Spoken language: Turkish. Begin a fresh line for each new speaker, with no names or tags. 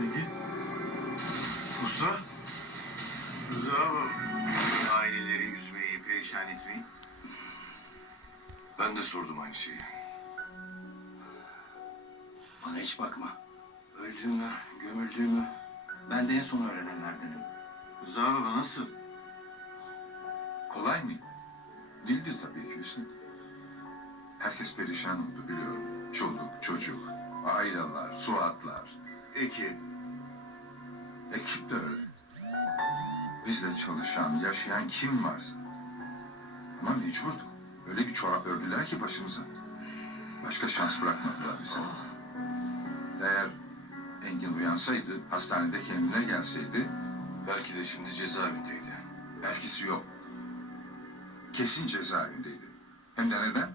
Engin? Usta? Rıza baba. Aileleri üzmeyi, perişan etmeyin.
Ben de sordum aynı şeyi. Bana hiç bakma. Öldüğümü, gömüldüğümü ben de en son öğrenenlerdenim.
Rıza baba nasıl?
Kolay mı? Değildi tabii ki Hüsnü. Herkes perişan oldu biliyorum. Çoluk, çocuk, aileler, Suatlar,
Ekip.
ekip de öyle. Bizle çalışan, yaşayan kim varsa. Ama mecburduk. Öyle bir çorap ördüler ki başımıza. Başka şans bırakmadılar bize. Eğer Engin uyansaydı, hastanede kendine gelseydi,
Belki de şimdi cezaevindeydi.
belkisi yok. Kesin cezaevindeydi. Hem de neden?